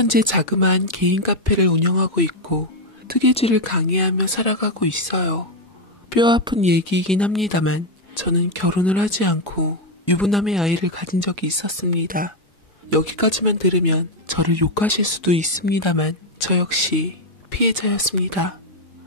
현재 자그마한 개인 카페를 운영하고 있고 뜨개질을 강의하며 살아가고 있어요. 뼈아픈 얘기이긴 합니다만 저는 결혼을 하지 않고 유부남의 아이를 가진 적이 있었습니다. 여기까지만 들으면 저를 욕하실 수도 있습니다만 저 역시 피해자였습니다.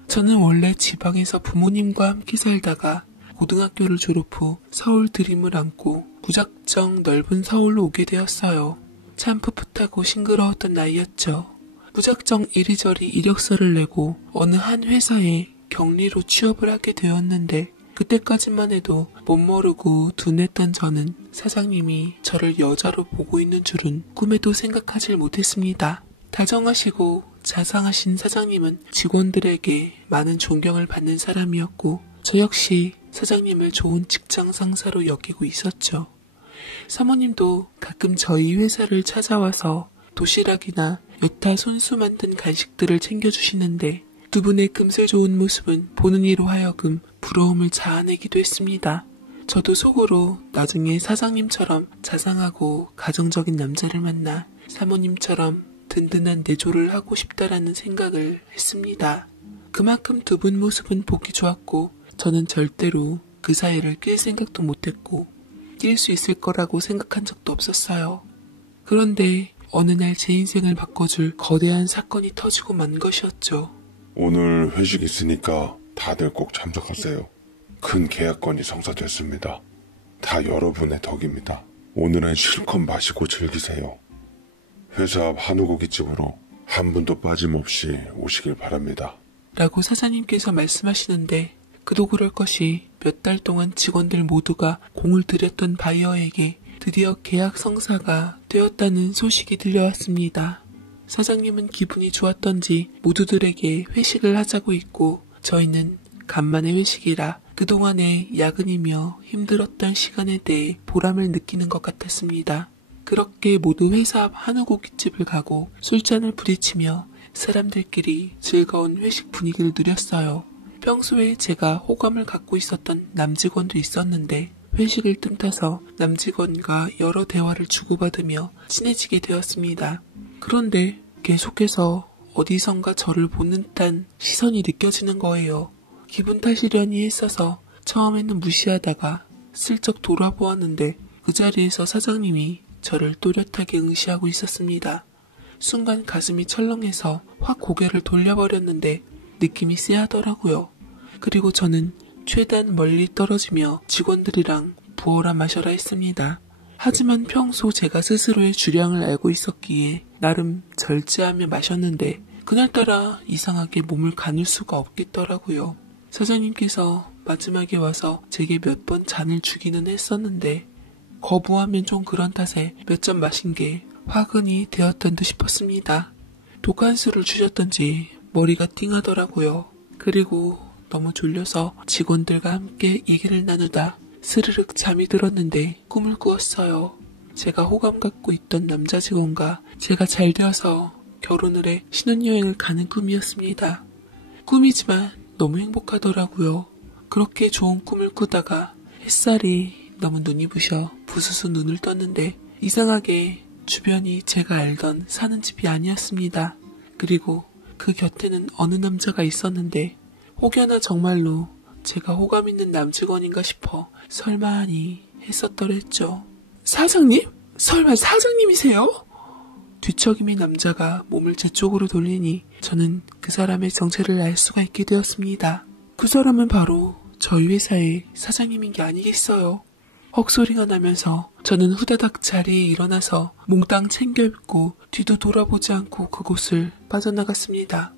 저는 원래 지방에서 부모님과 함께 살다가 고등학교를 졸업 후 서울 드림을 안고 무작정 넓은 서울로 오게 되었어요. 참 풋풋하고 싱그러웠던 나이였죠. 무작정 이리저리 이력서를 내고 어느 한 회사에 격리로 취업을 하게 되었는데 그때까지만 해도 멋모르고 둔했던 저는 사장님이 저를 여자로 보고 있는 줄은 꿈에도 생각하지 못했습니다. 다정하시고 자상하신 사장님은 직원들에게 많은 존경을 받는 사람이었고 저 역시 사장님을 좋은 직장 상사로 여기고 있었죠. 사모님도 가끔 저희 회사를 찾아와서 도시락이나 여타 손수 만든 간식들을 챙겨주시는데 두 분의 금슬 좋은 모습은 보는 이로 하여금 부러움을 자아내기도 했습니다. 저도 속으로 나중에 사장님처럼 자상하고 가정적인 남자를 만나 사모님처럼 든든한 내조를 하고 싶다라는 생각을 했습니다. 그만큼 두 분 모습은 보기 좋았고 저는 절대로 그 사이를 낄 생각도 못했고 낄 수 있을 거라고 생각한 적도 없었어요. 그런데 어느 날 제 인생을 바꿔줄 거대한 사건이 터지고 만 것이었죠. 오늘 회식 있으니까 다들 꼭 참석하세요. 큰 계약건이 성사됐습니다. 다 여러분의 덕입니다. 오늘은 실컷 마시고 즐기세요. 회사 앞 한우고깃집으로 한 분도 빠짐없이 오시길 바랍니다. 라고 사장님께서 말씀하시는데 그도 그럴 것이 몇 달 동안 직원들 모두가 공을 들였던 바이어에게 드디어 계약 성사가 되었다는 소식이 들려왔습니다. 사장님은 기분이 좋았던지 모두들에게 회식을 하자고 했고 저희는 간만에 회식이라 그동안의 야근이며 힘들었던 시간에 대해 보람을 느끼는 것 같았습니다. 그렇게 모두 회사 앞 한우고깃집을 가고 술잔을 부딪히며 사람들끼리 즐거운 회식 분위기를 누렸어요. 평소에 제가 호감을 갖고 있었던 남직원도 있었는데 회식을 틈타서 남직원과 여러 대화를 주고받으며 친해지게 되었습니다. 그런데 계속해서 어디선가 저를 보는 듯한 시선이 느껴지는 거예요. 기분 탓이려니 했어서 처음에는 무시하다가 슬쩍 돌아보았는데 그 자리에서 사장님이 저를 또렷하게 응시하고 있었습니다. 순간 가슴이 철렁해서 확 고개를 돌려버렸는데 느낌이 쎄하더라고요. 그리고 저는 최대한 멀리 떨어지며 직원들이랑 부어라 마셔라 했습니다. 하지만 평소 제가 스스로의 주량을 알고 있었기에 나름 절제하며 마셨는데 그날따라 이상하게 몸을 가눌 수가 없겠더라고요. 사장님께서 마지막에 와서 제게 몇 번 잔을 주기는 했었는데 거부하면 좀 그런 탓에 몇 잔 마신 게 화근이 되었던 듯 싶었습니다. 독한 술을 주셨던지 머리가 띵하더라고요. 그리고 너무 졸려서 직원들과 함께 얘기를 나누다 스르륵 잠이 들었는데 꿈을 꾸었어요. 제가 호감 갖고 있던 남자 직원과 제가 잘 되어서 결혼을 해 신혼여행을 가는 꿈이었습니다. 꿈이지만 너무 행복하더라고요. 그렇게 좋은 꿈을 꾸다가 햇살이 너무 눈이 부셔 부스스 눈을 떴는데 이상하게 주변이 제가 알던 사는 집이 아니었습니다. 그리고 그 곁에는 어느 남자가 있었는데 혹여나 정말로 제가 호감 있는 남직원인가 싶어 설마하니 했었더랬죠. 사장님? 설마 사장님이세요? 뒤척임의 남자가 몸을 제 쪽으로 돌리니 저는 그 사람의 정체를 알 수가 있게 되었습니다. 그 사람은 바로 저희 회사의 사장님인 게 아니겠어요. 헉소리가 나면서 저는 후다닥 자리에 일어나서 몽땅 챙겨 입고 뒤도 돌아보지 않고 그곳을 빠져나갔습니다.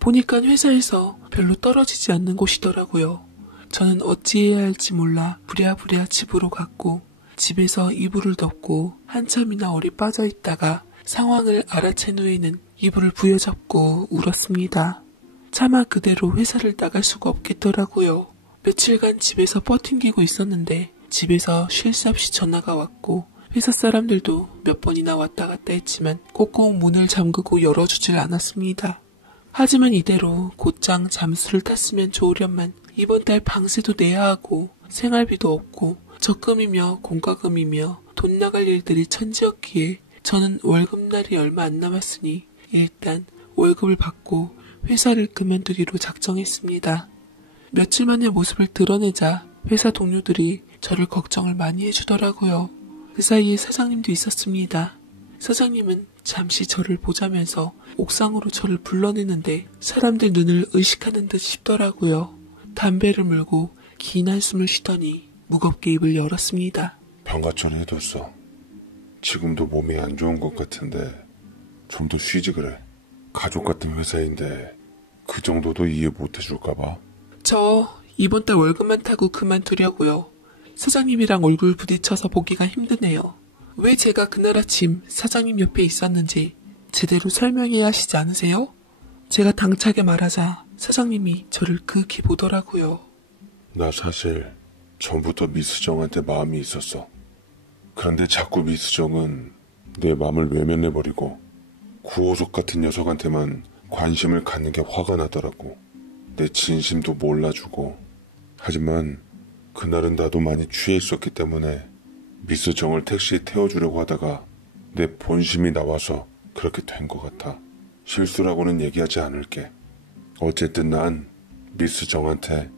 보니까 회사에서 별로 떨어지지 않는 곳이더라고요. 저는 어찌해야 할지 몰라 부랴부랴 집으로 갔고 집에서 이불을 덮고 한참이나 얼이 빠져 있다가 상황을 알아챈 후에는 이불을 부여잡고 울었습니다. 차마 그대로 회사를 나갈 수가 없겠더라고요. 며칠간 집에서 버팅기고 있었는데 집에서 쉴 새 없이 전화가 왔고 회사 사람들도 몇 번이나 왔다 갔다 했지만 꼭꼭 문을 잠그고 열어주질 않았습니다. 하지만 이대로 곧장 잠수를 탔으면 좋으련만 이번 달 방세도 내야 하고 생활비도 없고 적금이며 공과금이며 돈 나갈 일들이 천지였기에 저는 월급날이 얼마 안 남았으니 일단 월급을 받고 회사를 그만두기로 작정했습니다. 며칠 만에 모습을 드러내자 회사 동료들이 저를 걱정을 많이 해주더라고요. 그 사이에 사장님도 있었습니다. 사장님은 잠시 저를 보자면서 옥상으로 저를 불러내는데 사람들 눈을 의식하는 듯 싶더라고요. 담배를 물고 긴 한숨을 쉬더니 무겁게 입을 열었습니다. 병가 처리해뒀어. 지금도 몸이 안 좋은 것 같은데 좀 더 쉬지 그래. 가족 같은 회사인데 그 정도도 이해 못 해줄까봐. 저 이번 달 월급만 타고 그만두려고요. 사장님이랑 얼굴 부딪혀서 보기가 힘드네요. 왜 제가 그날 아침 사장님 옆에 있었는지 제대로 설명해야 하시지 않으세요? 제가 당차게 말하자 사장님이 저를 그윽히 보더라고요. 나 사실 전부터 미스정한테 마음이 있었어. 그런데 자꾸 미스정은 내 마음을 외면해버리고 구호석 같은 녀석한테만 관심을 갖는 게 화가 나더라고. 내 진심도 몰라주고. 하지만 그날은 나도 많이 취해 있었기 때문에 미스정을 택시에 태워주려고 하다가 내 본심이 나와서 그렇게 된 것 같아. 실수라고는 얘기하지 않을게. 어쨌든 난 미스정한테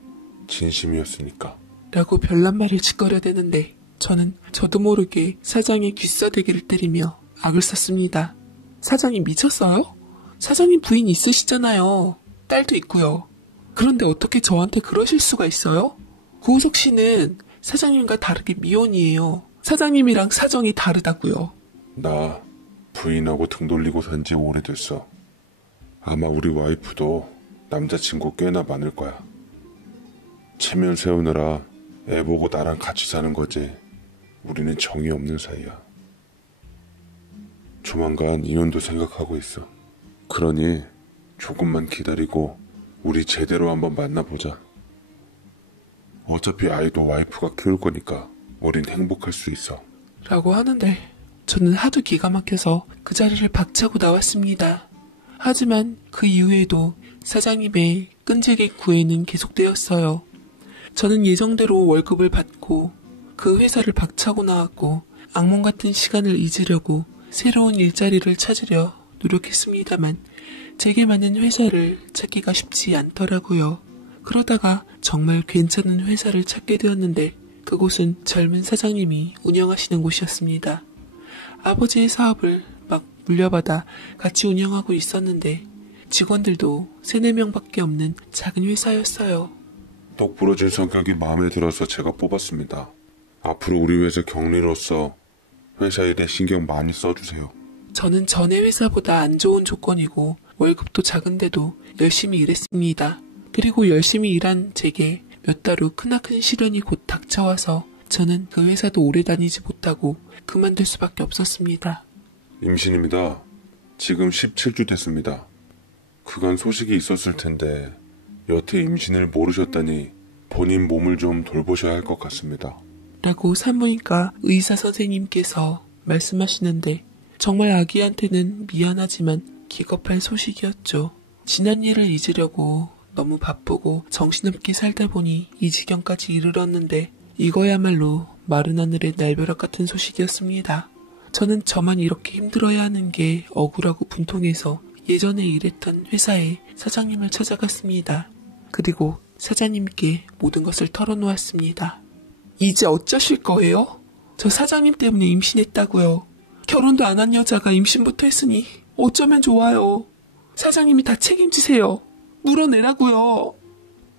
진심이었으니까. 라고 별난 말을 짓거려대는데 저는 저도 모르게 사장의 귀싸대기를 때리며 악을 썼습니다. 사장님 미쳤어요? 사장님 부인 있으시잖아요. 딸도 있고요. 그런데 어떻게 저한테 그러실 수가 있어요? 구우석 씨는 사장님과 다르게 미혼이에요. 사장님이랑 사정이 다르다고요. 나 부인하고 등 돌리고 산 지 오래됐어. 아마 우리 와이프도 남자친구 꽤나 많을 거야. 체면 세우느라 애 보고 나랑 같이 사는 거지. 우리는 정이 없는 사이야. 조만간 이혼도 생각하고 있어. 그러니 조금만 기다리고 우리 제대로 한번 만나보자. 어차피 아이도 와이프가 키울 거니까 우린 행복할 수 있어. 라고 하는데 저는 하도 기가 막혀서 그 자리를 박차고 나왔습니다. 하지만 그 이후에도 사장님의 끈질긴 구애는 계속되었어요. 저는 예정대로 월급을 받고 그 회사를 박차고 나왔고 악몽 같은 시간을 잊으려고 새로운 일자리를 찾으려 노력했습니다만 제게 맞는 회사를 찾기가 쉽지 않더라고요. 그러다가 정말 괜찮은 회사를 찾게 되었는데 그곳은 젊은 사장님이 운영하시는 곳이었습니다. 아버지의 사업을 막 물려받아 같이 운영하고 있었는데 직원들도 3, 4명밖에 없는 작은 회사였어요. 똑부러진 성격이 마음에 들어서 제가 뽑았습니다. 앞으로 우리 회사 경리로서 회사 일에 신경 많이 써주세요. 저는 전에 회사보다 안 좋은 조건이고 월급도 작은데도 열심히 일했습니다. 그리고 열심히 일한 제게 몇 달 후 크나큰 시련이 곧 닥쳐와서 저는 그 회사도 오래 다니지 못하고 그만둘 수밖에 없었습니다. 임신입니다. 지금 17주 됐습니다. 그간 소식이 있었을 텐데 여태 임신을 모르셨다니 본인 몸을 좀 돌보셔야 할 것 같습니다. 라고 산부인과 의사 선생님께서 말씀하시는데 정말 아기한테는 미안하지만 기겁한 소식이었죠. 지난 일을 잊으려고 너무 바쁘고 정신없게 살다 보니 이 지경까지 이르렀는데 이거야말로 마른 하늘의 날벼락 같은 소식이었습니다. 저는 저만 이렇게 힘들어야 하는 게 억울하고 분통해서 예전에 일했던 회사에 사장님을 찾아갔습니다. 그리고 사장님께 모든 것을 털어놓았습니다. 이제 어쩌실 거예요? 저 사장님 때문에 임신했다고요. 결혼도 안 한 여자가 임신부터 했으니 어쩌면 좋아요. 사장님이 다 책임지세요. 물어내라고요.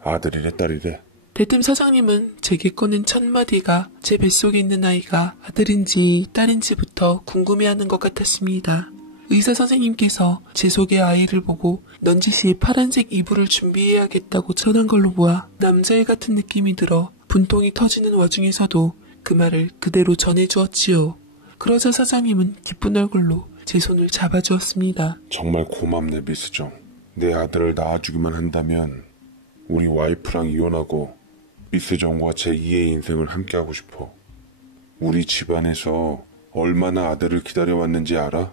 아들이래 딸이래. 대뜸 사장님은 제게 꺼낸 첫 마디가 제 뱃속에 있는 아이가 아들인지 딸인지부터 궁금해하는 것 같았습니다. 의사 선생님께서 제 속의 아이를 보고 넌지시 파란색 이불을 준비해야겠다고 전한 걸로 보아 남자애 같은 느낌이 들어 분통이 터지는 와중에서도 그 말을 그대로 전해주었지요. 그러자 사장님은 기쁜 얼굴로 제 손을 잡아주었습니다. 정말 고맙네 미스정. 내 아들을 낳아주기만 한다면 우리 와이프랑 이혼하고 미스정과 제2의 인생을 함께하고 싶어. 우리 집안에서 얼마나 아들을 기다려왔는지 알아?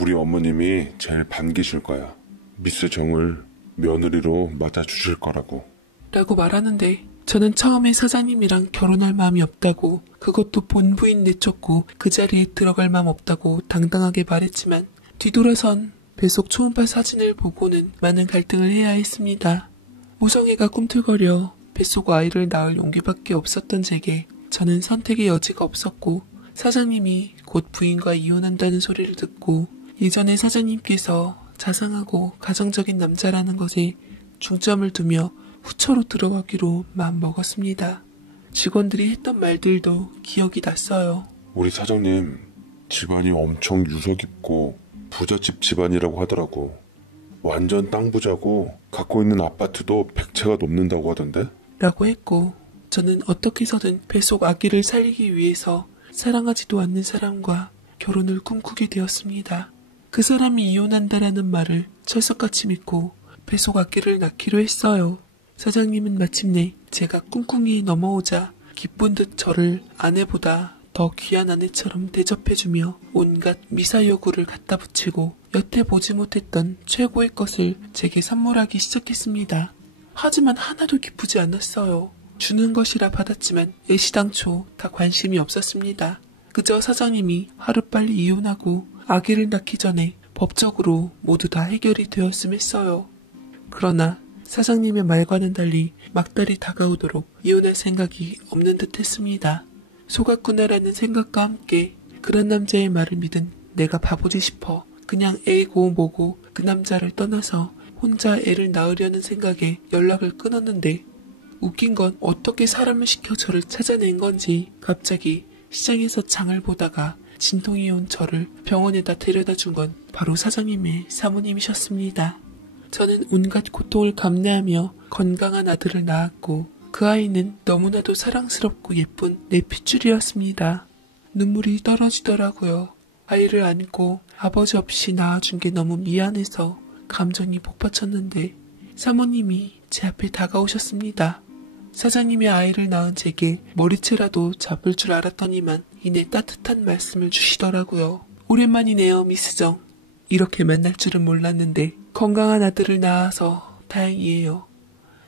우리 어머님이 제일 반기실 거야. 미스정을 며느리로 맞아주실 거라고. 라고 말하는데 저는 처음에 사장님이랑 결혼할 마음이 없다고, 그것도 본부인 내쫓고 그 자리에 들어갈 마음 없다고 당당하게 말했지만 뒤돌아선 뱃속 초음파 사진을 보고는 많은 갈등을 해야 했습니다. 우정이가 꿈틀거려 뱃속 아이를 낳을 용기밖에 없었던 제게 저는 선택의 여지가 없었고, 사장님이 곧 부인과 이혼한다는 소리를 듣고 예전에 사장님께서 자상하고 가정적인 남자라는 것에 중점을 두며 후처로 들어가기로 마음먹었습니다. 직원들이 했던 말들도 기억이 났어요. 우리 사장님 집안이 엄청 유서 깊고 부잣집 집안이라고 하더라고. 완전 땅 부자고 갖고 있는 아파트도 100채가 넘는다고 하던데? 라고 했고, 저는 어떻게 해서든 뱃속 아기를 살리기 위해서 사랑하지도 않는 사람과 결혼을 꿈꾸게 되었습니다. 그 사람이 이혼한다라는 말을 철석같이 믿고 뱃속 아기를 낳기로 했어요. 사장님은 마침내 제가 꿍꿍이에 넘어오자 기쁜 듯 저를 아내보다 더 귀한 아내처럼 대접해주며 온갖 미사 여구를 갖다 붙이고 여태 보지 못했던 최고의 것을 제게 선물하기 시작했습니다. 하지만 하나도 기쁘지 않았어요. 주는 것이라 받았지만 애시당초 다 관심이 없었습니다. 그저 사장님이 하루빨리 이혼하고 아기를 낳기 전에 법적으로 모두 다 해결이 되었음 했어요. 그러나 사장님의 말과는 달리 막달이 다가오도록 이혼할 생각이 없는 듯 했습니다. 속았구나라는 생각과 함께 그런 남자의 말을 믿은 내가 바보지 싶어 그냥 애고 뭐고 그 남자를 떠나서 혼자 애를 낳으려는 생각에 연락을 끊었는데, 웃긴 건 어떻게 사람을 시켜 저를 찾아낸 건지 갑자기 시장에서 장을 보다가 진통이 온 저를 병원에다 데려다 준 건 바로 사장님의 사모님이셨습니다. 저는 온갖 고통을 감내하며 건강한 아들을 낳았고 그 아이는 너무나도 사랑스럽고 예쁜 내 핏줄이었습니다. 눈물이 떨어지더라고요. 아이를 안고 아버지 없이 낳아준 게 너무 미안해서 감정이 복받쳤는데 사모님이 제 앞에 다가오셨습니다. 사장님의 아이를 낳은 제게 머리채라도 잡을 줄 알았더니만 이내 따뜻한 말씀을 주시더라고요. 오랜만이네요, 미스정. 이렇게 만날 줄은 몰랐는데 건강한 아들을 낳아서 다행이에요.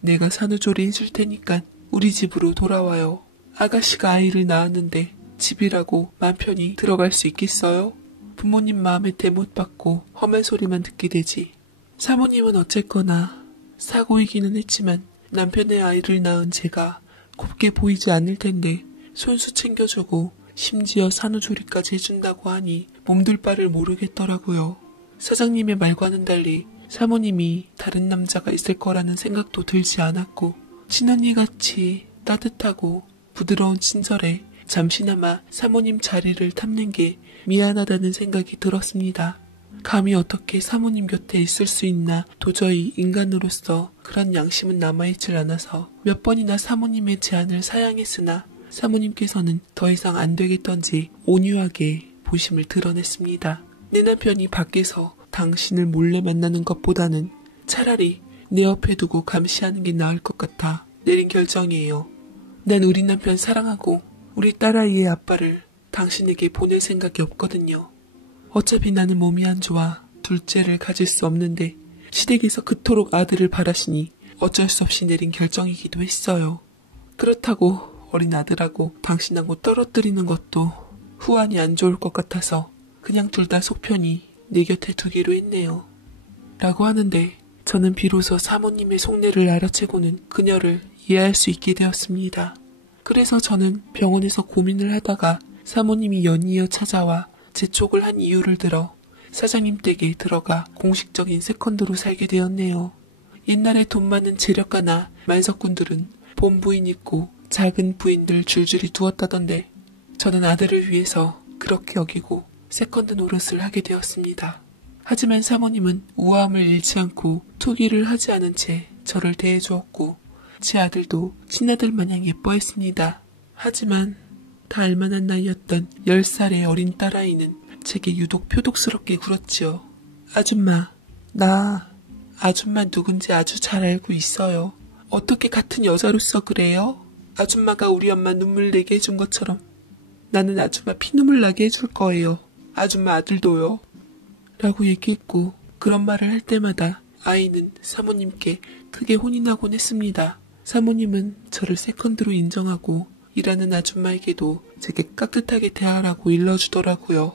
내가 산후조리 해줄 테니까 우리 집으로 돌아와요. 아가씨가 아이를 낳았는데 집이라고 맘 편히 들어갈 수 있겠어요? 부모님 마음에 대못 받고 험한 소리만 듣게 되지. 사모님은 어쨌거나 사고이기는 했지만 남편의 아이를 낳은 제가 곱게 보이지 않을 텐데 손수 챙겨주고 심지어 산후조리까지 해준다고 하니 몸둘 바를 모르겠더라고요. 사장님의 말과는 달리 사모님이 다른 남자가 있을 거라는 생각도 들지 않았고 친언니같이 따뜻하고 부드러운 친절에 잠시나마 사모님 자리를 탐낸 게 미안하다는 생각이 들었습니다. 감히 어떻게 사모님 곁에 있을 수 있나. 도저히 인간으로서 그런 양심은 남아있질 않아서 몇 번이나 사모님의 제안을 사양했으나 사모님께서는 더 이상 안 되겠던지 온유하게 보심을 드러냈습니다. 내 남편이 밖에서 당신을 몰래 만나는 것보다는 차라리 내 옆에 두고 감시하는 게 나을 것 같아 내린 결정이에요. 난 우리 남편 사랑하고 우리 딸아이의 아빠를 당신에게 보낼 생각이 없거든요. 어차피 나는 몸이 안 좋아 둘째를 가질 수 없는데 시댁에서 그토록 아들을 바라시니 어쩔 수 없이 내린 결정이기도 했어요. 그렇다고 어린 아들하고 당신하고 떨어뜨리는 것도 후환이 안 좋을 것 같아서 그냥 둘 다 속편히 내 곁에 두기로 했네요. 라고 하는데 저는 비로소 사모님의 속내를 알아채고는 그녀를 이해할 수 있게 되었습니다. 그래서 저는 병원에서 고민을 하다가 사모님이 연이어 찾아와 재촉을 한 이유를 들어 사장님 댁에 들어가 공식적인 세컨드로 살게 되었네요. 옛날에 돈 많은 재력가나 만석군들은 본부인 있고 작은 부인들 줄줄이 두었다던데 저는 아들을 위해서 그렇게 여기고 세컨드 노릇을 하게 되었습니다. 하지만 사모님은 우아함을 잃지 않고 투기를 하지 않은 채 저를 대해주었고 제 아들도 친아들 마냥 예뻐했습니다. 하지만 다 알만한 나이였던 10살의 어린 딸아이는 제게 유독 표독스럽게 굴었지요. 아줌마, 나 아줌마 누군지 아주 잘 알고 있어요. 어떻게 같은 여자로서 그래요? 아줌마가 우리 엄마 눈물 내게 해준 것처럼 나는 아줌마 피눈물 나게 해줄 거예요. 아줌마 아들도요. 라고 얘기했고 그런 말을 할 때마다 아이는 사모님께 크게 혼이 나곤 했습니다. 사모님은 저를 세컨드로 인정하고 일하는 아줌마에게도 제게 깍듯하게 대하라고 일러주더라고요.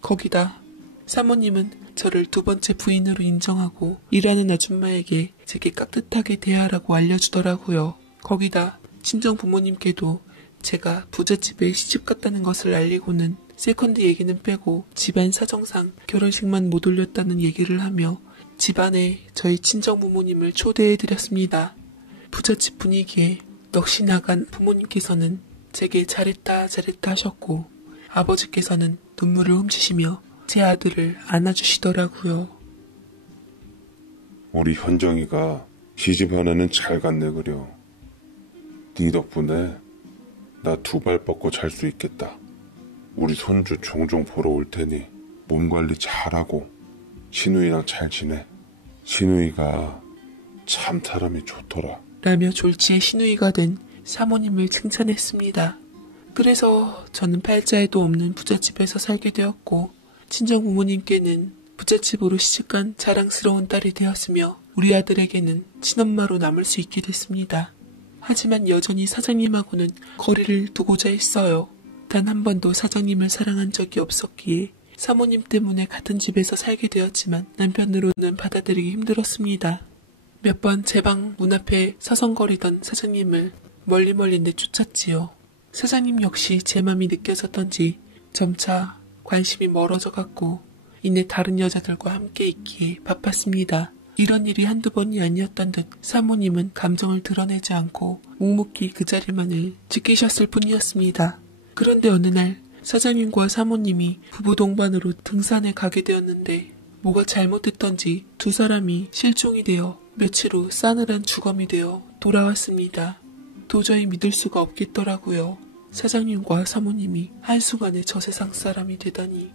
거기다 사모님은 저를 두 번째 부인으로 인정하고 일하는 아줌마에게 제게 깍듯하게 대하라고 알려주더라고요. 거기다 친정 부모님께도 제가 부잣집에 시집갔다는 것을 알리고는 세컨드 얘기는 빼고 집안 사정상 결혼식만 못 올렸다는 얘기를 하며 집안에 저희 친정 부모님을 초대해드렸습니다. 부잣집 분위기에 넋이 나간 부모님께서는 제게 잘했다 하셨고 아버지께서는 눈물을 훔치시며 제 아들을 안아주시더라고요. 우리 현정이가 시집 하나는 잘 갔네 그려. 네 덕분에 나 두 발 뻗고 잘 수 있겠다. 우리 손주 종종 보러 올 테니 몸 관리 잘하고 신우이랑 잘 지내. 신우이가 참 사람이 좋더라. 라며 졸지에 신우이가 된 사모님을 칭찬했습니다. 그래서 저는 팔자에도 없는 부잣집에서 살게 되었고 친정 부모님께는 부잣집으로 시집간 자랑스러운 딸이 되었으며 우리 아들에게는 친엄마로 남을 수 있게 됐습니다. 하지만 여전히 사장님하고는 거리를 두고자 했어요. 단 한 번도 사장님을 사랑한 적이 없었기에 사모님 때문에 같은 집에서 살게 되었지만 남편으로는 받아들이기 힘들었습니다. 몇 번 제 방 문 앞에 서성거리던 사장님을 멀리 내쫓았지요. 사장님 역시 제 맘이 느껴졌던지 점차 관심이 멀어져 갔고 이내 다른 여자들과 함께 있기에 바빴습니다. 이런 일이 한두 번이 아니었던 듯 사모님은 감정을 드러내지 않고 묵묵히 그 자리만을 지키셨을 뿐이었습니다. 그런데 어느 날 사장님과 사모님이 부부 동반으로 등산에 가게 되었는데 뭐가 잘못됐던지 두 사람이 실종이 되어 며칠 후 싸늘한 주검이 되어 돌아왔습니다. 도저히 믿을 수가 없겠더라고요. 사장님과 사모님이 한순간에 저 세상 사람이 되다니.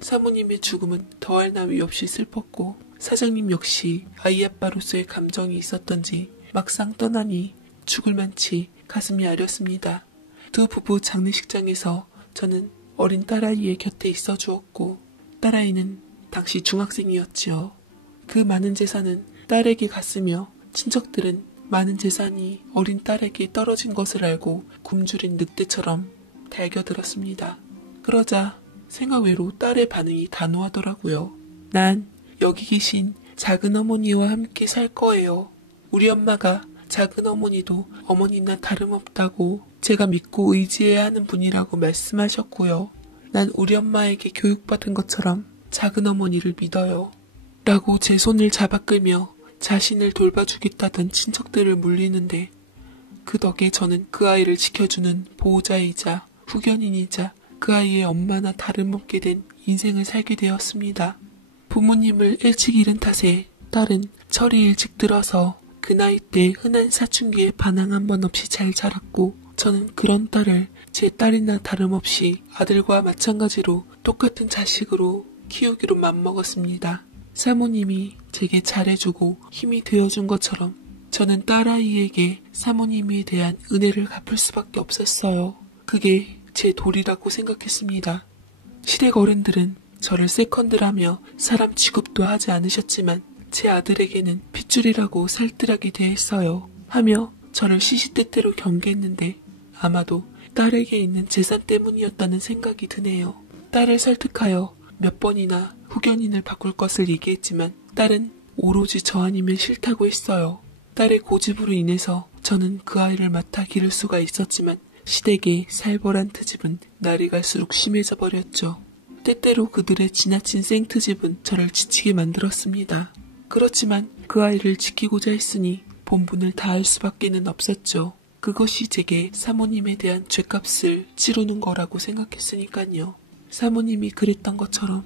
사모님의 죽음은 더할 나위 없이 슬펐고 사장님 역시 아이 아빠로서의 감정이 있었던지 막상 떠나니 죽을 만치 가슴이 아렸습니다. 두 부부 장례식장에서 저는 어린 딸아이의 곁에 있어 주었고 딸아이는 당시 중학생이었지요. 그 많은 재산은 딸에게 갔으며 친척들은 많은 재산이 어린 딸에게 떨어진 것을 알고 굶주린 늑대처럼 달겨들었습니다. 그러자 생각외로 딸의 반응이 단호하더라고요. 난 여기 계신 작은 어머니와 함께 살 거예요. 우리 엄마가 작은 어머니도 어머니나 다름없다고 제가 믿고 의지해야 하는 분이라고 말씀하셨고요. 난 우리 엄마에게 교육받은 것처럼 작은 어머니를 믿어요. 라고 제 손을 잡아 끌며 자신을 돌봐주겠다던 친척들을 물리는데 그 덕에 저는 그 아이를 지켜주는 보호자이자 후견인이자 그 아이의 엄마나 다름없게 된 인생을 살게 되었습니다. 부모님을 일찍 잃은 탓에 딸은 철이 일찍 들어서 그 나이 때 흔한 사춘기에 반항 한 번 없이 잘 자랐고 저는 그런 딸을 제 딸이나 다름없이 아들과 마찬가지로 똑같은 자식으로 키우기로 맘먹었습니다. 사모님이 제게 잘해주고 힘이 되어준 것처럼 저는 딸아이에게 사모님에 대한 은혜를 갚을 수밖에 없었어요. 그게 제 도리라고 생각했습니다. 시댁 어른들은 저를 세컨드라며 사람 취급도 하지 않으셨지만 제 아들에게는 핏줄이라고 살뜰하게 대했어요. 하며 저를 시시때때로 경계했는데 아마도 딸에게 있는 재산 때문이었다는 생각이 드네요. 딸을 설득하여 몇 번이나 후견인을 바꿀 것을 얘기했지만 딸은 오로지 저 아니면 싫다고 했어요. 딸의 고집으로 인해서 저는 그 아이를 맡아 기를 수가 있었지만 시댁의 살벌한 트집은 날이 갈수록 심해져 버렸죠. 때때로 그들의 지나친 생트집은 저를 지치게 만들었습니다. 그렇지만 그 아이를 지키고자 했으니 본분을 다할 수밖에는 없었죠. 그것이 제게 사모님에 대한 죗값을 치르는 거라고 생각했으니까요. 사모님이 그랬던 것처럼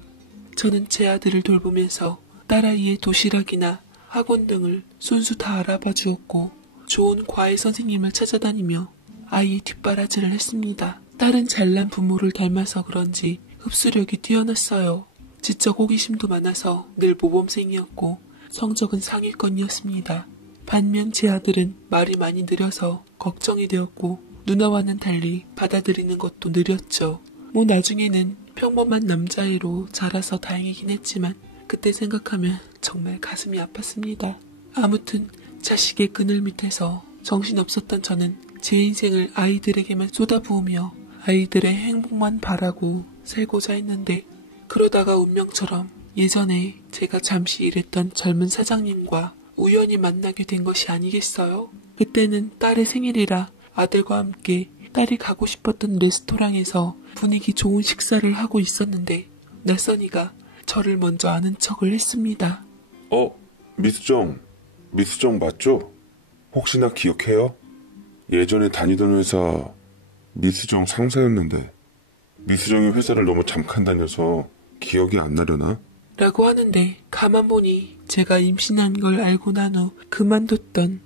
저는 제 아들을 돌보면서 딸아이의 도시락이나 학원 등을 손수 다 알아봐 주었고 좋은 과외 선생님을 찾아다니며 아이의 뒷바라지를 했습니다. 딸은 잘난 부모를 닮아서 그런지 흡수력이 뛰어났어요. 지적 호기심도 많아서 늘 모범생이었고 성적은 상위권이었습니다. 반면 제 아들은 말이 많이 느려서 걱정이 되었고 누나와는 달리 받아들이는 것도 느렸죠. 뭐 나중에는 평범한 남자애로 자라서 다행이긴 했지만 그때 생각하면 정말 가슴이 아팠습니다. 아무튼 자식의 그늘 밑에서 정신없었던 저는 제 인생을 아이들에게만 쏟아부으며 아이들의 행복만 바라고 살고자 했는데, 그러다가 운명처럼 예전에 제가 잠시 일했던 젊은 사장님과 우연히 만나게 된 것이 아니겠어요? 그때는 딸의 생일이라 아들과 함께 딸이 가고 싶었던 레스토랑에서 분위기 좋은 식사를 하고 있었는데, 낯선이가 저를 먼저 아는 척을 했습니다. 미수정 맞죠? 혹시나 기억해요? 예전에 다니던 회사 미수정 상사였는데 미수정이 회사를 너무 잠깐 다녀서 기억이 안 나려나? 라고 하는데, 가만 보니 제가 임신한 걸 알고 난 후 그만뒀던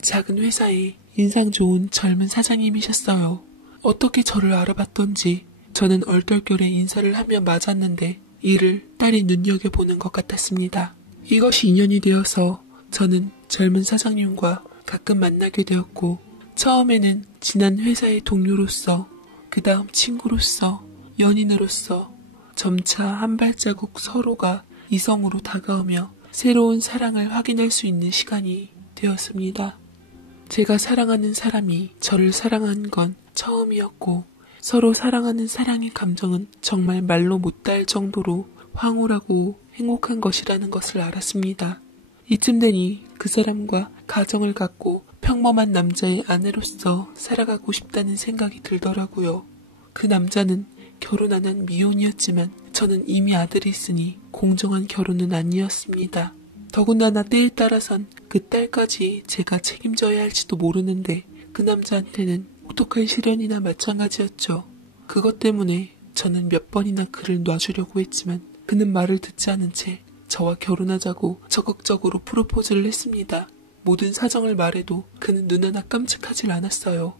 작은 회사의 인상 좋은 젊은 사장님이셨어요. 어떻게 저를 알아봤던지 저는 얼떨결에 인사를 하며 맞았는데 이를 딸이 눈여겨보는 것 같았습니다. 이것이 인연이 되어서 저는 젊은 사장님과 가끔 만나게 되었고, 처음에는 지난 회사의 동료로서, 그 다음 친구로서, 연인으로서 점차 한 발자국 서로가 이성으로 다가오며 새로운 사랑을 확인할 수 있는 시간이 되었습니다. 제가 사랑하는 사람이 저를 사랑한 건 처음이었고, 서로 사랑하는 사랑의 감정은 정말 말로 못 닿을 정도로 황홀하고 행복한 것이라는 것을 알았습니다. 이쯤 되니 그 사람과 가정을 갖고 평범한 남자의 아내로서 살아가고 싶다는 생각이 들더라고요. 그 남자는 결혼 안 한 미혼이었지만 저는 이미 아들이 있으니 공정한 결혼은 아니었습니다. 더군다나 때에 따라선 그 딸까지 제가 책임져야 할지도 모르는데 그 남자한테는 혹독한 시련이나 마찬가지였죠. 그것 때문에 저는 몇 번이나 그를 놔주려고 했지만 그는 말을 듣지 않은 채 저와 결혼하자고 적극적으로 프로포즈를 했습니다. 모든 사정을 말해도 그는 눈 하나 깜찍하질 않았어요.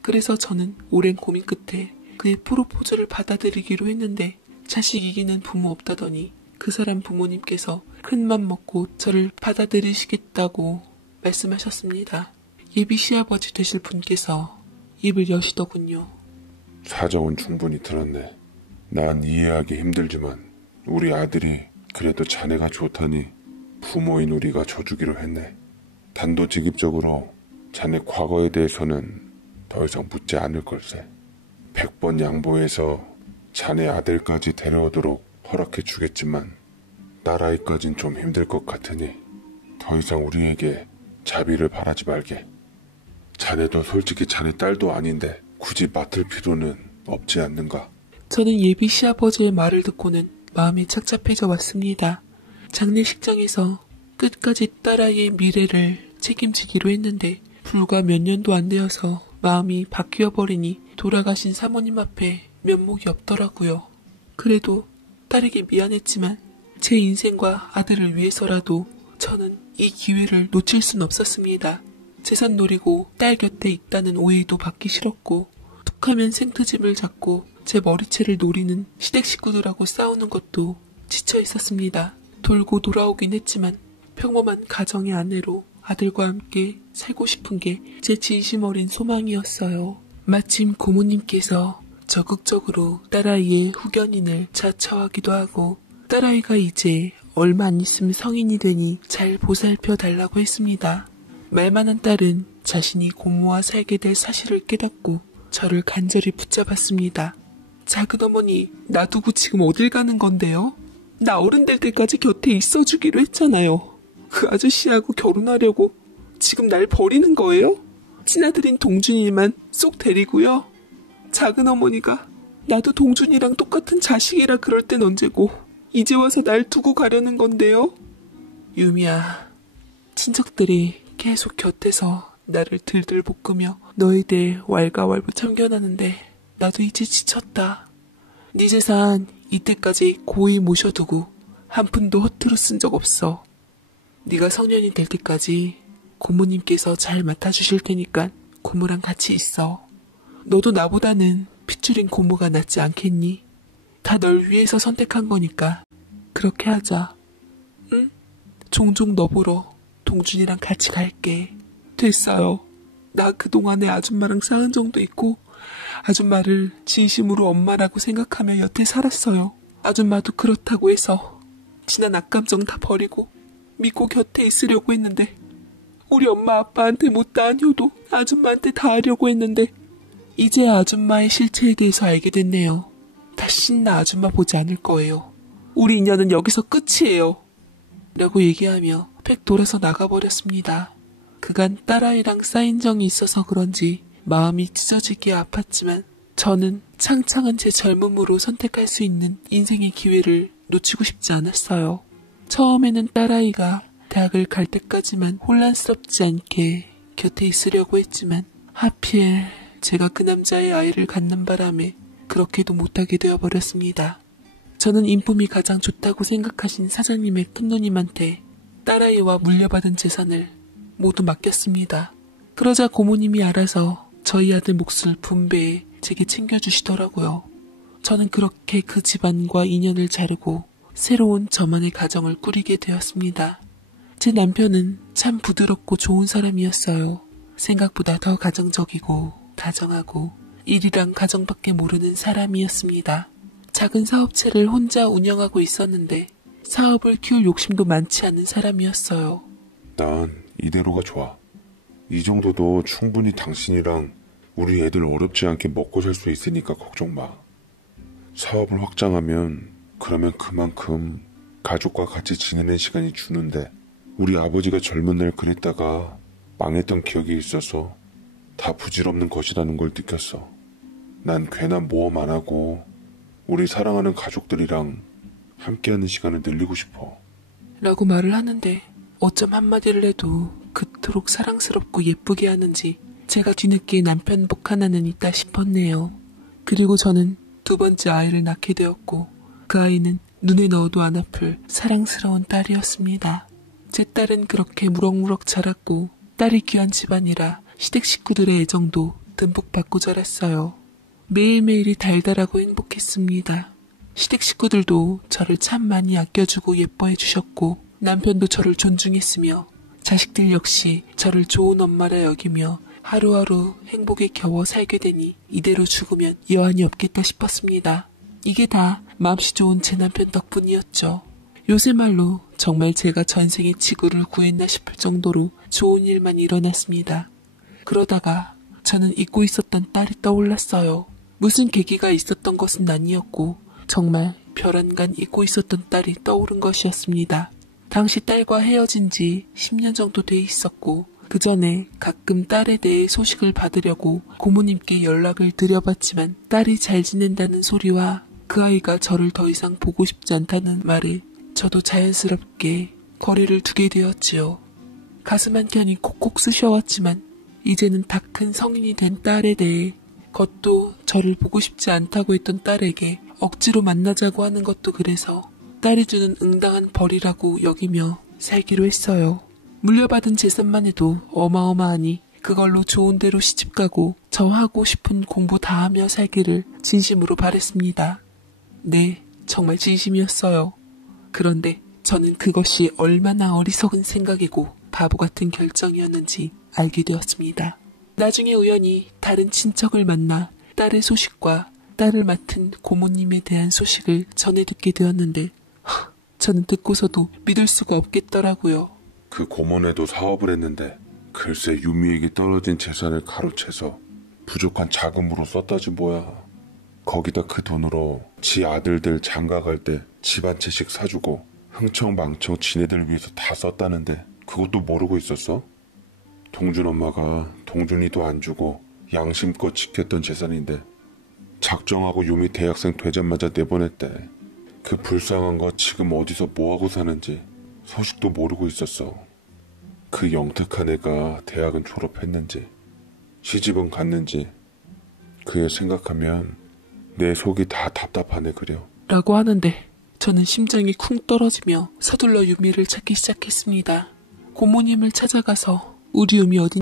그래서 저는 오랜 고민 끝에 그의 프로포즈를 받아들이기로 했는데, 자식 이기는 부모 없다더니 그 사람 부모님께서 큰맘 먹고 저를 받아들이시겠다고 말씀하셨습니다. 예비 시아버지 되실 분께서 입을 여시더군요. 사정은 충분히 들었네. 난 이해하기 힘들지만 우리 아들이 그래도 자네가 좋다니 부모인 우리가 져주기로 했네. 단도직입적으로 자네 과거에 대해서는 더 이상 묻지 않을 걸세. 100번 양보해서 자네 아들까지 데려오도록 허락해 주겠지만 딸아이까진 좀 힘들 것 같으니 더 이상 우리에게 자비를 바라지 말게. 자네도 솔직히 자네 딸도 아닌데 굳이 맡을 필요는 없지 않는가? 저는 예비 시아버지의 말을 듣고는 마음이 착잡해져 왔습니다. 장례식장에서 끝까지 딸아이의 미래를 책임지기로 했는데 불과 몇 년도 안 되어서 마음이 바뀌어 버리니 돌아가신 사모님 앞에 면목이 없더라고요. 그래도 딸에게 미안했지만 제 인생과 아들을 위해서라도 저는 이 기회를 놓칠 순 없었습니다. 재산 노리고 딸 곁에 있다는 오해도 받기 싫었고, 툭하면 생트집을 잡고 제 머리채를 노리는 시댁 식구들하고 싸우는 것도 지쳐 있었습니다. 돌고 돌아오긴 했지만 평범한 가정의 아내로 아들과 함께 살고 싶은 게 제 진심 어린 소망이었어요. 마침 고모님께서 적극적으로 딸아이의 후견인을 자처하기도 하고, 딸아이가 이제 얼마 안 있으면 성인이 되니 잘 보살펴 달라고 했습니다. 말만한 딸은 자신이 고모와 살게 될 사실을 깨닫고 저를 간절히 붙잡았습니다. 작은 어머니, 놔두고 지금 어딜 가는 건데요? 나 어른 될 때까지 곁에 있어주기로 했잖아요. 그 아저씨하고 결혼하려고 지금 날 버리는 거예요? 친아들인 동준이만 쏙 데리고요. 작은 어머니가 나도 동준이랑 똑같은 자식이라 그럴 땐 언제고 이제 와서 날 두고 가려는 건데요? 유미야, 친척들이 계속 곁에서 나를 들들 볶으며 너에 대해 왈가왈부 참견하는데 나도 이제 지쳤다. 네 재산 이때까지 고이 모셔두고 한 푼도 허투루 쓴 적 없어. 네가 성년이 될 때까지 고모님께서 잘 맡아주실 테니까 고모랑 같이 있어. 너도 나보다는 핏줄인 고모가 낫지 않겠니? 다 널 위해서 선택한 거니까 그렇게 하자. 응? 종종 너 보러 동준이랑 같이 갈게. 됐어요. 나 그동안에 아줌마랑 싸운 적도 있고 아줌마를 진심으로 엄마라고 생각하며 여태 살았어요. 아줌마도 그렇다고 해서 지난 악감정 다 버리고 믿고 곁에 있으려고 했는데 우리 엄마 아빠한테 못 다녀도 아줌마한테 다 하려고 했는데 이제 아줌마의 실체에 대해서 알게 됐네요. 다신 나 아줌마 보지 않을 거예요. 우리 인연은 여기서 끝이에요. 라고 얘기하며 팩 돌아서 나가버렸습니다. 그간 딸아이랑 쌓인 정이 있어서 그런지 마음이 찢어지기에 아팠지만 저는 창창한 제 젊음으로 선택할 수 있는 인생의 기회를 놓치고 싶지 않았어요. 처음에는 딸아이가 대학을 갈 때까지만 혼란스럽지 않게 곁에 있으려고 했지만 하필 제가 그 남자의 아이를 갖는 바람에 그렇게도 못하게 되어버렸습니다. 저는 인품이 가장 좋다고 생각하신 사장님의 큰누님한테 딸아이와 물려받은 재산을 모두 맡겼습니다. 그러자 고모님이 알아서 저희 아들 몫을 분배해 제게 챙겨주시더라고요. 저는 그렇게 그 집안과 인연을 자르고 새로운 저만의 가정을 꾸리게 되었습니다. 제 남편은 참 부드럽고 좋은 사람이었어요. 생각보다 더 가정적이고 다정하고 일이랑 가정밖에 모르는 사람이었습니다. 작은 사업체를 혼자 운영하고 있었는데 사업을 키울 욕심도 많지 않은 사람이었어요. 난 이대로가 좋아. 이 정도도 충분히 당신이랑 우리 애들 어렵지 않게 먹고 살 수 있으니까 걱정 마. 사업을 확장하면 그러면 그만큼 가족과 같이 지내는 시간이 주는데 우리 아버지가 젊은 날 그랬다가 망했던 기억이 있어서 다 부질없는 것이라는 걸 느꼈어. 난 괜한 모험 안 하고 우리 사랑하는 가족들이랑 함께하는 시간을 늘리고 싶어. 라고 말을 하는데 어쩜 한마디를 해도 그토록 사랑스럽고 예쁘게 하는지 제가 뒤늦게 남편 복 하나는 있다 싶었네요. 그리고 저는 두 번째 아이를 낳게 되었고 그 아이는 눈에 넣어도 안 아플 사랑스러운 딸이었습니다. 제 딸은 그렇게 무럭무럭 자랐고 딸이 귀한 집안이라 시댁 식구들의 애정도 듬뿍 받고 자랐어요. 매일매일이 달달하고 행복했습니다. 시댁 식구들도 저를 참 많이 아껴주고 예뻐해 주셨고 남편도 저를 존중했으며 자식들 역시 저를 좋은 엄마라 여기며 하루하루 행복에 겨워 살게 되니 이대로 죽으면 여한이 없겠다 싶었습니다. 이게 다 마음씨 좋은 제 남편 덕분이었죠. 요새 말로 정말 제가 전생에 지구를 구했나 싶을 정도로 좋은 일만 일어났습니다. 그러다가 저는 잊고 있었던 딸이 떠올랐어요. 무슨 계기가 있었던 것은 아니었고 정말 별안간 잊고 있었던 딸이 떠오른 것이었습니다. 당시 딸과 헤어진 지 10년 정도 돼 있었고 그 전에 가끔 딸에 대해 소식을 받으려고 고모님께 연락을 드려봤지만 딸이 잘 지낸다는 소리와 그 아이가 저를 더 이상 보고 싶지 않다는 말에 저도 자연스럽게 거리를 두게 되었지요. 가슴 한켠이 콕콕 쑤셔왔지만 이제는 다 큰 성인이 된 딸에 대해 그것도 저를 보고 싶지 않다고 했던 딸에게 억지로 만나자고 하는 것도 그래서 딸이 주는 응당한 벌이라고 여기며 살기로 했어요. 물려받은 재산만 해도 어마어마하니 그걸로 좋은 데로 시집가고 저 하고 싶은 공부 다 하며 살기를 진심으로 바랬습니다. 네, 정말 진심이었어요. 그런데 저는 그것이 얼마나 어리석은 생각이고 바보 같은 결정이었는지 알게 되었습니다. 나중에 우연히 다른 친척을 만나 딸의 소식과 딸을 맡은 고모님에 대한 소식을 전해 듣게 되었는데 저는 듣고서도 믿을 수가 없겠더라고요. 그 고모네도 사업을 했는데 글쎄 유미에게 떨어진 재산을 가로채서 부족한 자금으로 썼다지 뭐야. 거기다 그 돈으로 지 아들들 장가갈 때 집 한 채씩 사주고 흥청망청 지네들 위해서 다 썼다는데 그것도 모르고 있었어? 동준 엄마가 동준이도 안 주고 양심껏 지켰던 재산인데 작정하고 유미 대학생 되자마자 내보냈대. 그 불쌍한 거 지금 어디서 뭐하고 사는지 소식도 모르고 있었어. 그 영특한 애가 대학은 졸업했는지 시집은 갔는지 그애 생각하면 내 속이 다 답답하네 그려. 라고 하는데 저는 심장이 쿵 떨어지며 서둘러 유미를 찾기 시작했습니다. 고모님을 찾아가서 우리 유미 어디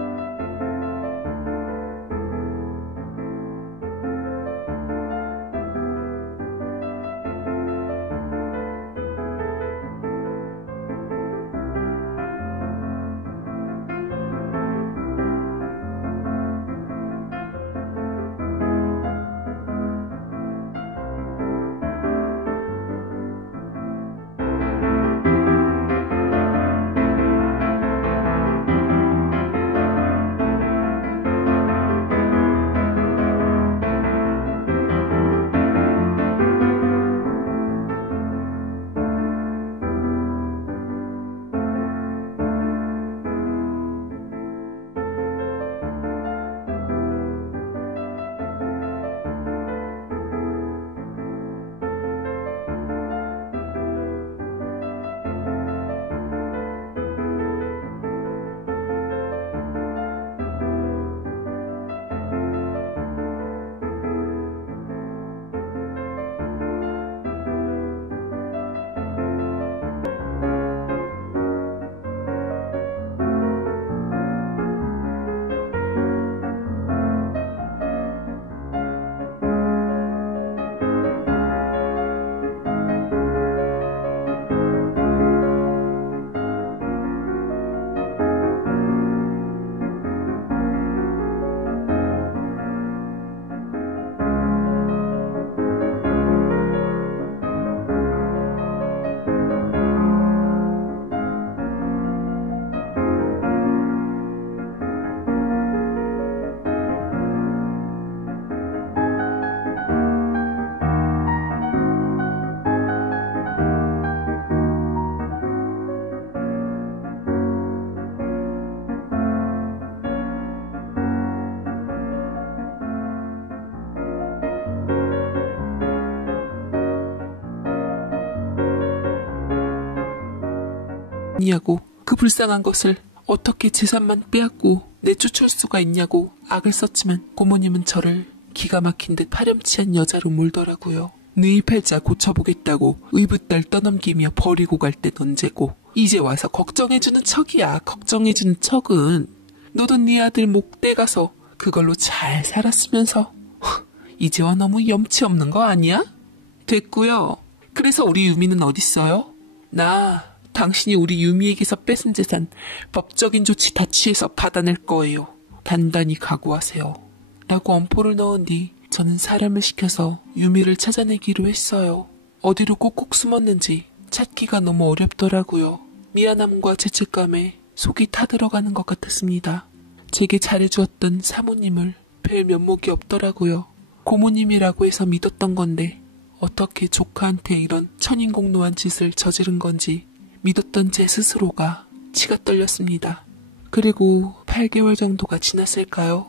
냐고 그 불쌍한 것을 어떻게 재산만 빼앗고 내쫓을 수가 있냐고 악을 썼지만 고모님은 저를 기가 막힌 듯 파렴치한 여자로 몰더라고요. 너희 팔자 고쳐보겠다고 의붓달 떠넘기며 버리고 갈 땐 언제고 이제 와서 걱정해주는 척이야. 걱정해주는 척은 너도 네 아들 목 떼가서 그걸로 잘 살았으면서 이제와 너무 염치 없는 거 아니야? 됐고요. 그래서 우리 유미는 어딨어요? 나 당신이 우리 유미에게서 뺏은 재산 법적인 조치 다 취해서 받아낼 거예요. 단단히 각오하세요. 라고 엄포를 넣은 뒤 저는 사람을 시켜서 유미를 찾아내기로 했어요. 어디로 꼭꼭 숨었는지 찾기가 너무 어렵더라고요. 미안함과 죄책감에 속이 타들어가는 것 같았습니다. 제게 잘해주었던 사모님을 뵐 면목이 없더라고요. 고모님이라고 해서 믿었던 건데 어떻게 조카한테 이런 천인공노한 짓을 저지른 건지 믿었던 제 스스로가 치가 떨렸습니다. 그리고 8개월 정도가 지났을까요?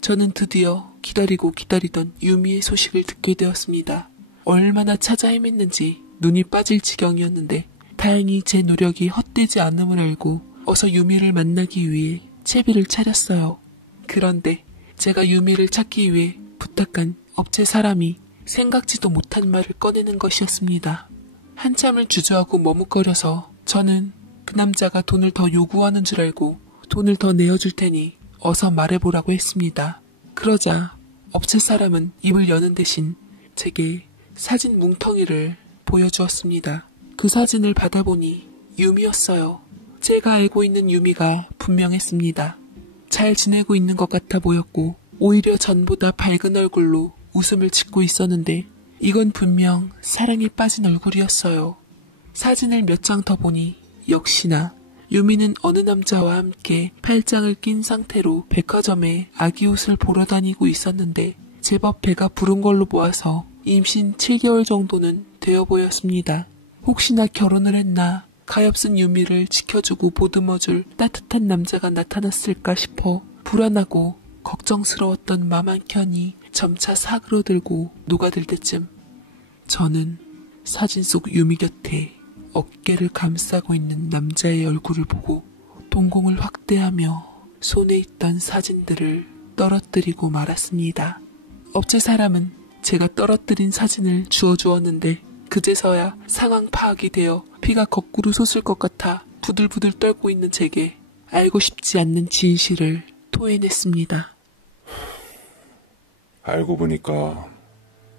저는 드디어 기다리고 기다리던 유미의 소식을 듣게 되었습니다. 얼마나 찾아 헤맸는지 눈이 빠질 지경이었는데 다행히 제 노력이 헛되지 않음을 알고 어서 유미를 만나기 위해 채비를 차렸어요. 그런데 제가 유미를 찾기 위해 부탁한 업체 사람이 생각지도 못한 말을 꺼내는 것이었습니다. 한참을 주저하고 머뭇거려서 저는 그 남자가 돈을 더 요구하는 줄 알고 돈을 더 내어줄 테니 어서 말해보라고 했습니다. 그러자 업체 사람은 입을 여는 대신 제게 사진 뭉텅이를 보여주었습니다. 그 사진을 받아보니 유미였어요. 제가 알고 있는 유미가 분명했습니다. 잘 지내고 있는 것 같아 보였고 오히려 전보다 밝은 얼굴로 웃음을 짓고 있었는데 이건 분명 사랑에 빠진 얼굴이었어요. 사진을 몇 장 더 보니 역시나 유미는 어느 남자와 함께 팔짱을 낀 상태로 백화점에 아기 옷을 보러 다니고 있었는데 제법 배가 부른 걸로 보아서 임신 7개월 정도는 되어 보였습니다. 혹시나 결혼을 했나 가엾은 유미를 지켜주고 보듬어줄 따뜻한 남자가 나타났을까 싶어 불안하고 걱정스러웠던 맘 한켠이 점차 사그러들고 녹아들 때쯤 저는 사진 속 유미 곁에 어깨를 감싸고 있는 남자의 얼굴을 보고 동공을 확대하며 손에 있던 사진들을 떨어뜨리고 말았습니다. 업체 사람은 제가 떨어뜨린 사진을 주워주었는데 그제서야 상황 파악이 되어 피가 거꾸로 솟을 것 같아 부들부들 떨고 있는 제게 알고 싶지 않는 진실을 토해냈습니다. 알고 보니까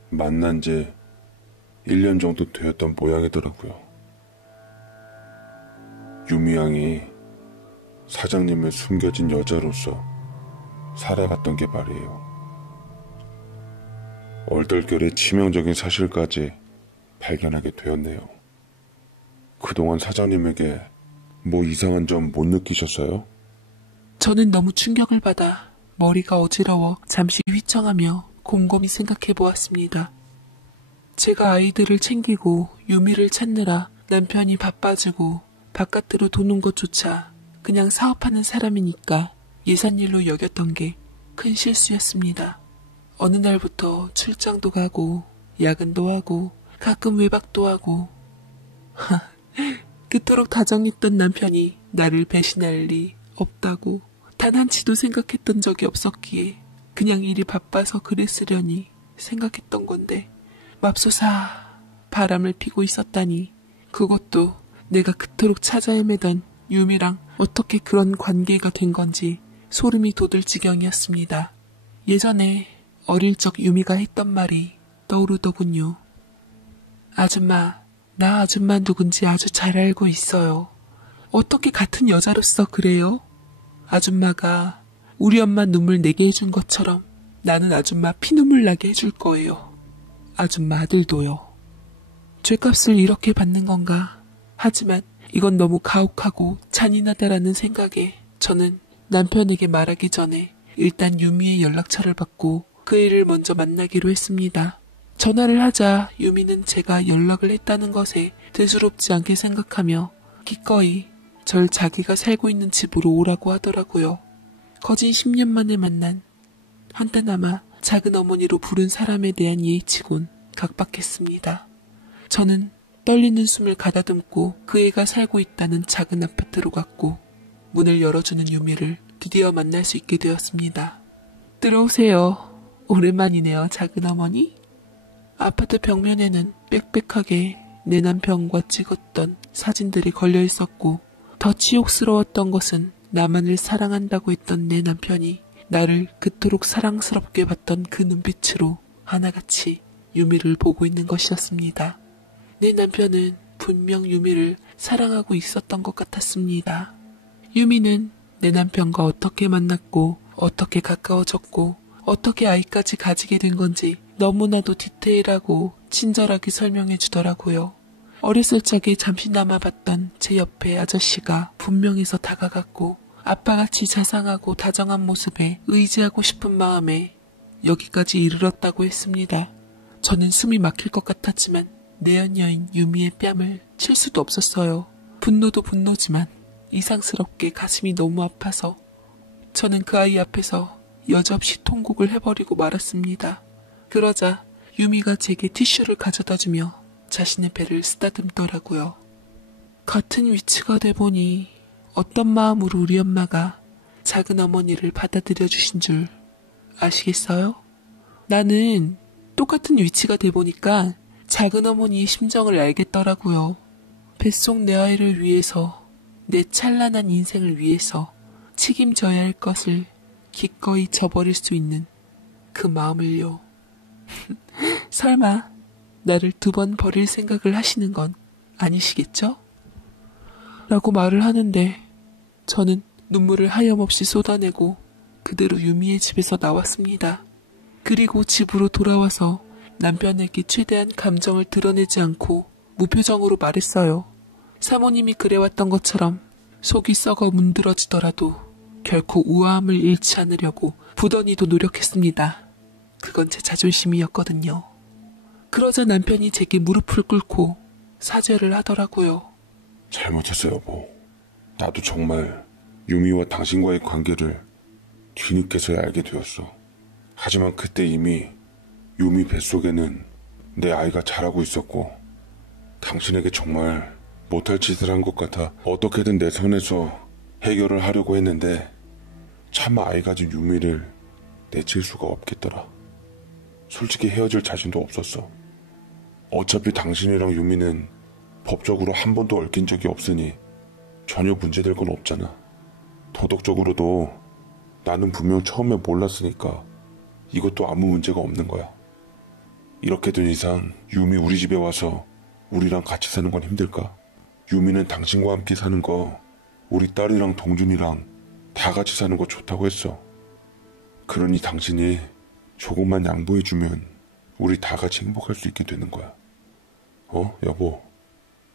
만난 지 1년 정도 되었던 모양이더라고요. 유미 양이 사장님의 숨겨진 여자로서 살아갔던 게 말이에요. 얼떨결에 치명적인 사실까지 발견하게 되었네요. 그동안 사장님에게 뭐 이상한 점 못 느끼셨어요? 저는 너무 충격을 받아 머리가 어지러워 잠시 휘청하며 곰곰이 생각해 보았습니다. 제가 아이들을 챙기고 유미를 찾느라 남편이 바빠지고 바깥으로 도는 것조차 그냥 사업하는 사람이니까 예산일로 여겼던 게 큰 실수였습니다. 어느 날부터 출장도 가고 야근도 하고 가끔 외박도 하고 그토록 다정했던 남편이 나를 배신할 리 없다고 단 한치도 생각했던 적이 없었기에 그냥 일이 바빠서 그랬으려니 생각했던 건데 맙소사 바람을 피고 있었다니 그것도 내가 그토록 찾아 헤매던 유미랑 어떻게 그런 관계가 된 건지 소름이 돋을 지경이었습니다. 예전에 어릴 적 유미가 했던 말이 떠오르더군요. 아줌마, 나 아줌마 누군지 아주 잘 알고 있어요. 어떻게 같은 여자로서 그래요? 아줌마가 우리 엄마 눈물 내게 해준 것처럼 나는 아줌마 피눈물 나게 해줄 거예요. 아줌마 아들도요. 죗값을 이렇게 받는 건가? 하지만 이건 너무 가혹하고 잔인하다라는 생각에 저는 남편에게 말하기 전에 일단 유미의 연락처를 받고 그 애를 먼저 만나기로 했습니다. 전화를 하자 유미는 제가 연락을 했다는 것에 대수롭지 않게 생각하며 기꺼이 절 자기가 살고 있는 집으로 오라고 하더라고요. 거진 10년 만에 만난 한때나마 작은 어머니로 부른 사람에 대한 예의치곤 각박했습니다. 저는 떨리는 숨을 가다듬고 그 애가 살고 있다는 작은 아파트로 갔고 문을 열어주는 유미를 드디어 만날 수 있게 되었습니다. 들어오세요. 오랜만이네요, 작은 어머니. 아파트 벽면에는 빽빽하게 내 남편과 찍었던 사진들이 걸려 있었고 더 치욕스러웠던 것은 나만을 사랑한다고 했던 내 남편이 나를 그토록 사랑스럽게 봤던 그 눈빛으로 하나같이 유미를 보고 있는 것이었습니다. 내 남편은 분명 유미를 사랑하고 있었던 것 같았습니다. 유미는 내 남편과 어떻게 만났고 어떻게 가까워졌고 어떻게 아이까지 가지게 된 건지 너무나도 디테일하고 친절하게 설명해 주더라고요. 어렸을 적에 잠시나마 봤던 제 옆에 아저씨가 분명해서 다가갔고 아빠같이 자상하고 다정한 모습에 의지하고 싶은 마음에 여기까지 이르렀다고 했습니다. 저는 숨이 막힐 것 같았지만 내연녀인 유미의 뺨을 칠 수도 없었어요. 분노도 분노지만 이상스럽게 가슴이 너무 아파서 저는 그 아이 앞에서 여지없이 통곡을 해버리고 말았습니다. 그러자 유미가 제게 티슈를 가져다주며 자신의 배를 쓰다듬더라고요. 같은 위치가 돼보니 어떤 마음으로 우리 엄마가 작은 어머니를 받아들여 주신 줄 아시겠어요? 나는 똑같은 위치가 돼보니까 작은 어머니의 심정을 알겠더라고요. 뱃속 내 아이를 위해서, 내 찬란한 인생을 위해서 책임져야 할 것을 기꺼이 저버릴 수 있는 그 마음을요. 설마 나를 2번 버릴 생각을 하시는 건 아니시겠죠? 라고 말을 하는데 저는 눈물을 하염없이 쏟아내고 그대로 유미의 집에서 나왔습니다. 그리고 집으로 돌아와서 남편에게 최대한 감정을 드러내지 않고 무표정으로 말했어요. 사모님이 그래왔던 것처럼 속이 썩어 문드러지더라도 결코 우아함을 잃지 않으려고 부단히도 노력했습니다. 그건 제 자존심이었거든요. 그러자 남편이 제게 무릎을 꿇고 사죄를 하더라고요. 잘못했어, 여보. 나도 정말 유미와 당신과의 관계를 뒤늦게서야 알게 되었어. 하지만 그때 이미 유미 뱃속에는 내 아이가 자라고 있었고 당신에게 정말 못할 짓을 한 것 같아 어떻게든 내 선에서 해결을 하려고 했는데 차마 아이 가진 유미를 내칠 수가 없겠더라. 솔직히 헤어질 자신도 없었어. 어차피 당신이랑 유미는 법적으로 한 번도 얽힌 적이 없으니 전혀 문제될 건 없잖아. 도덕적으로도 나는 분명 처음에 몰랐으니까 이것도 아무 문제가 없는 거야. 이렇게 된 이상 유미 우리 집에 와서 우리랑 같이 사는 건 힘들까? 유미는 당신과 함께 사는 거 우리 딸이랑 동준이랑 다 같이 사는 거 좋다고 했어. 그러니 당신이 조금만 양보해주면 우리 다 같이 행복할 수 있게 되는 거야. 여보?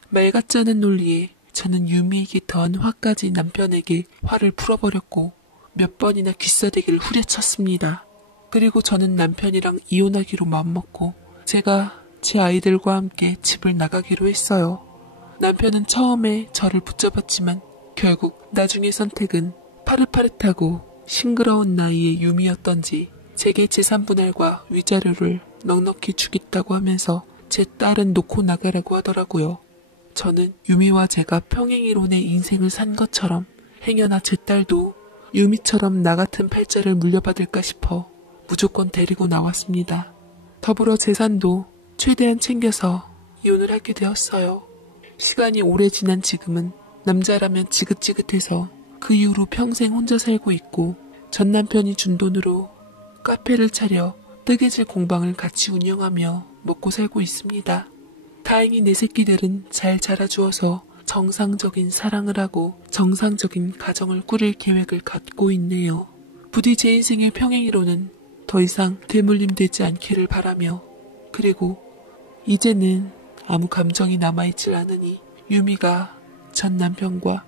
말 같지 않은 논리에 저는 유미에게 더한 화까지 남편에게 화를 풀어버렸고 몇 번이나 귀싸대기를 후려쳤습니다. 그리고 저는 남편이랑 이혼하기로 마음먹고 제가 제 아이들과 함께 집을 나가기로 했어요. 남편은 처음에 저를 붙잡았지만 결국 나중의 선택은 파릇파릇하고 싱그러운 나이의 유미였던지 제게 재산분할과 위자료를 넉넉히 주겠다고 하면서 제 딸은 놓고 나가라고 하더라고요. 저는 유미와 제가 평행이론의 인생을 산 것처럼 행여나 제 딸도 유미처럼 나 같은 팔자를 물려받을까 싶어 무조건 데리고 나왔습니다. 더불어 재산도 최대한 챙겨서 이혼을 하게 되었어요. 시간이 오래 지난 지금은 남자라면 지긋지긋해서 그 이후로 평생 혼자 살고 있고 전 남편이 준 돈으로 카페를 차려 뜨개질 공방을 같이 운영하며 먹고 살고 있습니다. 다행히 내 새끼들은 잘 자라주어서 정상적인 사랑을 하고 정상적인 가정을 꾸릴 계획을 갖고 있네요. 부디 제 인생의 평행이론은 더 이상 대물림 되지 않기를 바라며 그리고 이제는 아무 감정이 남아있질 않으니 유미가 전 남편과